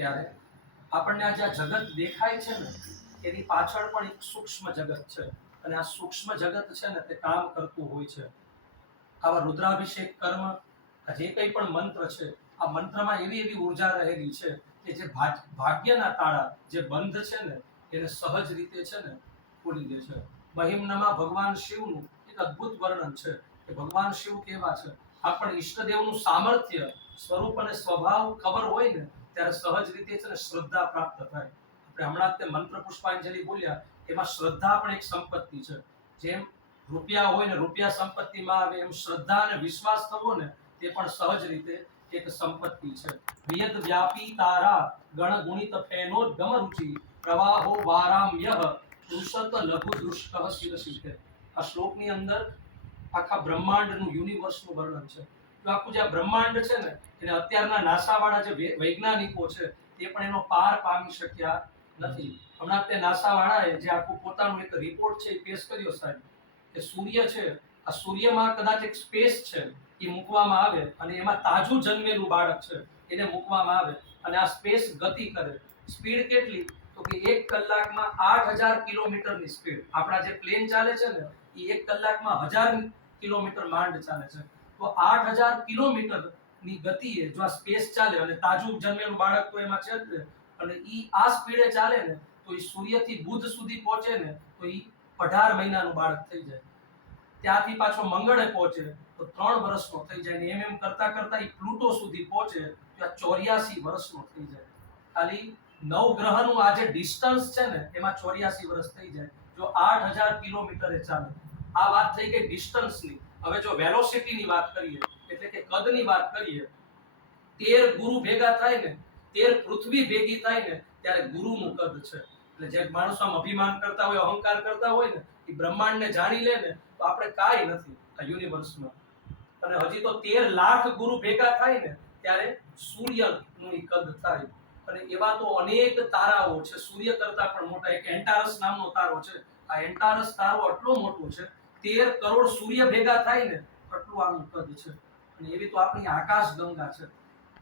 ત્યારે આપણને આ જે જગત દેખાય છે ને એની પાછળ પણ એક સૂક્ષ્મ જગત છે, અને આ સૂક્ષ્મ જગત છે ને તે કામ કરતું હોય છે. આવા રુદ્રાભિષેક કર્મ, આ જે કંઈ પણ મંત્ર છે, આ મંત્રમાં એવી એવી ઉર્જા રહેલી છે કે જે ભાગ્યના તાળા જે બંધ છે ને એને સહજ રીતે છે ને ખોલી દે છે. મહિમ્નમાં ભગવાન શિવનું એક અદ્ભુત વર્ણન છે કે ભગવાન શિવ કેવા છે. આપણે ઈષ્ટદેવનું સામર્થ્ય, સ્વરૂપ અને સ્વભાવ ખબર હોય ને ત્યારે સહજ રીતે છે ને શ્રદ્ધા પ્રાપ્ત થાય. આપણે હમણાં તે મંત્ર પુષ્પાંજલિ બોલ્યા, એમાં શ્રદ્ધા પણ એક સંપત્તિ છે. જેમ રૂપિયા હોય ને રૂપિયા સંપત્તિમાં આવે, એમ શ્રદ્ધા અને વિશ્વાસ થવો ને તે પણ સહજ રીતે એક સંપત્તિ છે. વેદ વ્યાપી તારા ગણ ગુણિત ફેનોદ્ગમ રુચિ પ્રવાહો વારામ્યઃ દુષત લઘુ દૃષ્ટઃ શિવ શિખે. આ શ્લોકની અંદર આખા બ્રહ્માંડનું, યુનિવર્સનું વર્ણન છે. તો આખું જે બ્રહ્માંડ છે ને એને અત્યારના નાસા વાળા જે વૈજ્ઞાનિકો છે તે પણ એનો પાર પામી શક્યા નથી. હમણાં તે નાસા વાળાએ જે આખું પોતાનું એક રિપોર્ટ છે એ પેશ કર્યો સાહેબ, કે સૂર્ય છે, આ સૂર્યમાં કદાચ એક સ્પેસ છે એ મૂકવામાં આવે અને એમાં તાજું જન્મેલું બાળક છે એને મૂકવામાં આવે અને આ સ્પેસ ગતિ કરે. સ્પીડ કેટલી? તો કે 1 કલાકમાં 8000 કિલોમીટરની સ્પીડ. આપણા જે પ્લેન ચાલે છે ને એ 1 કલાકમાં 1000 કિલોમીટર માંડ ચાલે છે. તો 8000 કિલોમીટર ની ગતિએ જો આ સ્પેસ ચાલે અને તાજું જન્મેલું બાળક તો એમાં છે જ, અને ઈ આ સ્પીડે ચાલે ને તો ઈ સૂર્યથી બુધ સુધી પહોંચે ને તો ઈ 18 મહિનાનું બાળક થઈ જાય. ત્યાંથી પાછો મંગળે પહોંચે તો 3 વર્ષનો થઈ જાય, ને એમ કરતા કરતા ઈ પ્લુટો સુધી પહોંચે તો 84 વર્ષનો થઈ જાય. ખાલી નવ ગ્રહનું આ જે ડિસ્ટન્સ છે ને એમાં 84 વર્ષ થઈ જાય જો 8000 કિલોમીટરે ચાલે. આ વાત થઈ ગઈ ડિસ્ટન્સની. હવે જો વેલોસિટીની વાત કરીએ એટલે કે કદની વાત કરીએ, 13 ગુરુ ભેગા થાય ને, 13 પૃથ્વી ભેગી થાય ને ત્યારે ગુરુનું કદ છે. એટલે જે માણસો આમ અભિમાન કરતા હોય, અહંકાર કરતા હોય ને, એ બ્રહ્માંડને જાણી લે ને તો આપણે કાંઈ નથી આ યુનિવર્સમાં. અને હજી તો 13 લાખ ગુરુ ભેગા થાય ને ત્યારે સૂર્યનું ઈ કદ થાય. અને એવા તો અનેક તારાઓ છે, સૂર્ય કરતા પણ મોટા. એક એન્ટારસ નામનો તારો છે. આ એન્ટારસ તારો આટલો મોટો છે, 13 કરોડ સૂર્ય ભેગા થાય ને આટલું આનું કદ છે. અને એવી તો આપણી આકાશ ગંગા છે.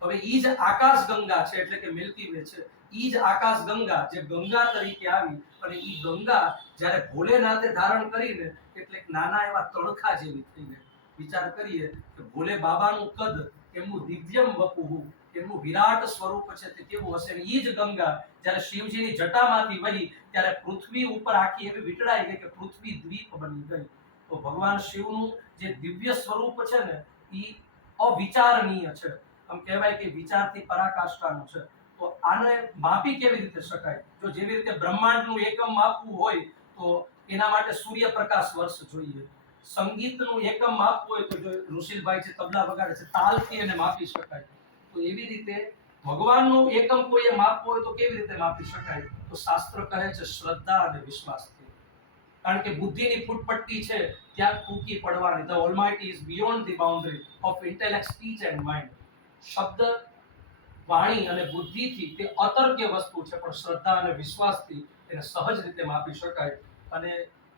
હવે ઈ જ આકાશ ગંગા છે એટલે કે મિલ્કી વે છે. ઈ જ આકાશ ગંગા જે ગંગા તરીકે આવી, અને ઈ ગંગા જ્યારે ભોલેનાથે ધારણ કરીને એટલે નાના એવા તણખા જેવી થઈ ગઈ. વિચાર કરીએ કે ભોલે બાબાનું કદ, એમનું દિવ્યમ વપુહુ, એમનું વિરાટ સ્વરૂપ છે તે કેવું હશે. ઈ જ ગંગા જ્યારે શિવજીની જટામાંથી વહી ત્યારે પૃથ્વી ઉપર આખી એવી વીંટળાઈ ગઈ કે પૃથ્વી દ્વીપ બની ગઈ. તો ભગવાન શિવનું જે દિવ્ય સ્વરૂપ છે ને ઈ અવિચારણીય છે. આમ કહેવાય કે વિચારથી પરાકાષ્ઠાનું છે. તો આને માપી કેવી રીતે શકાય? જો જેવી રીતે બ્રહ્માંડનું એકમ માપવું હોય તો એના માટે સૂર્યપ્રકાશ વર્ષ જોઈએ. સંગીતનું એકમ માપવું હોય તો જો ઋષિલભાઈ જે તબલા વગાડે છે તાલથી એને માપી શકાય. તો એવી રીતે ભગવાનનું એકમ કોઈએ માપવું હોય તો કેવી રીતે માપી શકાય? તો શાસ્ત્ર કહે છે શ્રદ્ધા અને વિશ્વાસથી. કારણ કે બુદ્ધિની ફૂટપટ્ટી છે ત્યાં ટૂંકી પડવાની. The almighty is beyond the boundary of intellect, speech and mind. શબ્દ, વાણી અને બુદ્ધિથી તે અતર્ક્ય વસ્તુ છે, પણ શ્રદ્ધા અને વિશ્વાસથી એને સહજ રીતે માપી શકાય. અને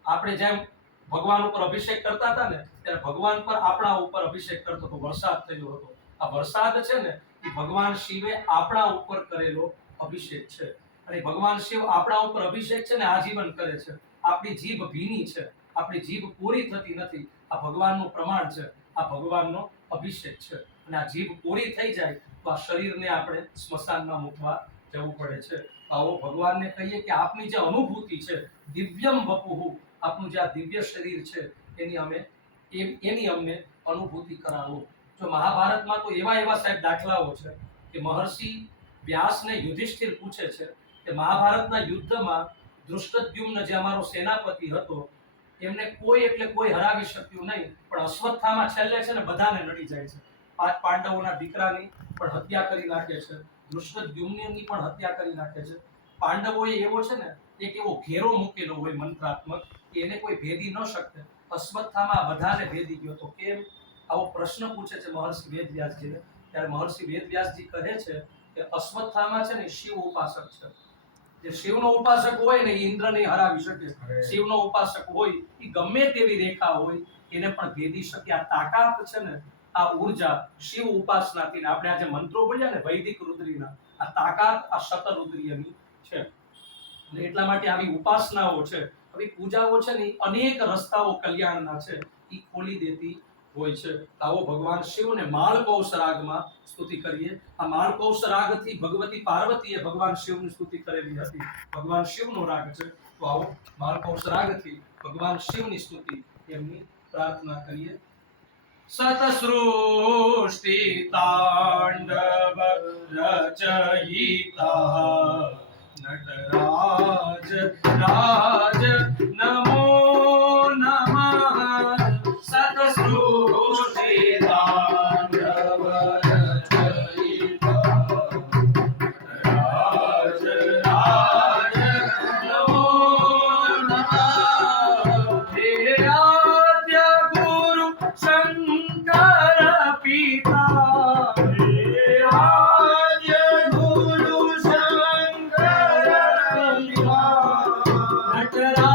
આપણે જેમ ભગવાન ઉપર અભિષેક કરતા હતા ને ત્યારે ભગવાન પર આપણા ઉપર અભિષેક કરતો તો વરસાદ થયો હતો. આ વરસાદ છે ને એ ભગવાન શિવે આપણા ઉપર કરેલો અભિષેક છે. અને ભગવાન શિવ આપણા ઉપર અભિષેક છે ને આજીવન કરે છે. આપણી જીભ ભીની છે, આપણી જીભ પૂરી થતી નથી. આ ભગવાનનું પ્રમાણ છે, આ ભગવાનનો અભિષેક છે. અને આ જીભ પૂરી થઈ જાય તો આ શરીરને આપણે સ્મશાનમાં મૂકવા જવું પડે છે. આવો ભગવાનને કહીએ કે આપની જે અનુભૂતિ છે દિવ્યમ વપુહુ, આપનું જે આ દિવ્ય શરીર છે એની અમને અનુભૂતિ કરાવો. જો મહાભારતમાં તો એવા એવા સાહેબ દાખલાઓ છે કે મહર્ષિ વ્યાસને યુધિષ્ઠિર પૂછે છે કે મહાભારતના યુદ્ધમાં ધૃષ્ટદ્યુમ્ન જે અમારો સેનાપતિ હતો એમને કોઈ એટલે કોઈ હરાવી શક્યું નહીં, પણ અશ્વત્થામા છેલ્લે છે ને બધાને નડી જાય છે. 5 પાંડવોના દીકરાની પણ હત્યા કરી નાખે છે, ધૃષ્ટદ્યુમ્નની પણ હત્યા કરી નાખે છે. પાંડવોએ એવો છે ને એક એવો ઘેરો મૂકેલો હોય મંત્રાત્મક કે એને કોઈ ભેદી ન શકે. અશ્વત્થામા બધાને ભેદી ગયો તો કેમ? આવો પ્રશ્ન પૂછે છે મહર્ષિ વેદવ્યાસજીને. ત્યારે મહર્ષિ વેદવ્યાસજી કહે છે કે અશ્વત્થામા છે ને શિવ ઉપાસક છે. જે શિવનો ઉપાસક હોય ને એ ઇન્દ્રને હરાવી શકે. શિવનો ઉપાસક હોય એ ગમે તેવી રેખા હોય એને પણ ભેદી શકે. આ તાકાત છે ને, આ ઉર્જા શિવ ઉપાસનાથી. આપણે આજે મંત્રો બોલ્યા ને વૈદિક રુદ્રીના, આ તાકાત આ શતરુદ્રીયની છે. અને એટલા માટે આવી ઉપાસનાઓ છે, આવી પૂજાઓ છે ને, એ અનેક રસ્તાઓ કલ્યાણના છે એ ખોલી દેતી હોય છે. આવો ભગવાન શિવને માળકૌશ રાગમાં સ્તુતિ કરીએ. આ માળકૌશ રાગથી ભગવતી પાર્વતીએ ભગવાન શિવની સ્તુતિ કરેલી હતી. ભગવાન શિવનો રાગ છે, તો આવો માળકૌશ રાગથી ભગવાન શિવની સ્તુતિ એમની પ્રાર્થના કરીએ. સતસૃષ્ટિ તાંડવ રચયિતા નટરાજ રાજ નમો નમઃ. સતસૃષ્ટિ તાંડવ રચયિતા નટરાજ રાજ નમો નમઃ. હે આદ્ય ગુરુ શંકર પિતા, હે આદ્ય ગુરુ શંકર પિતા, નટરાજ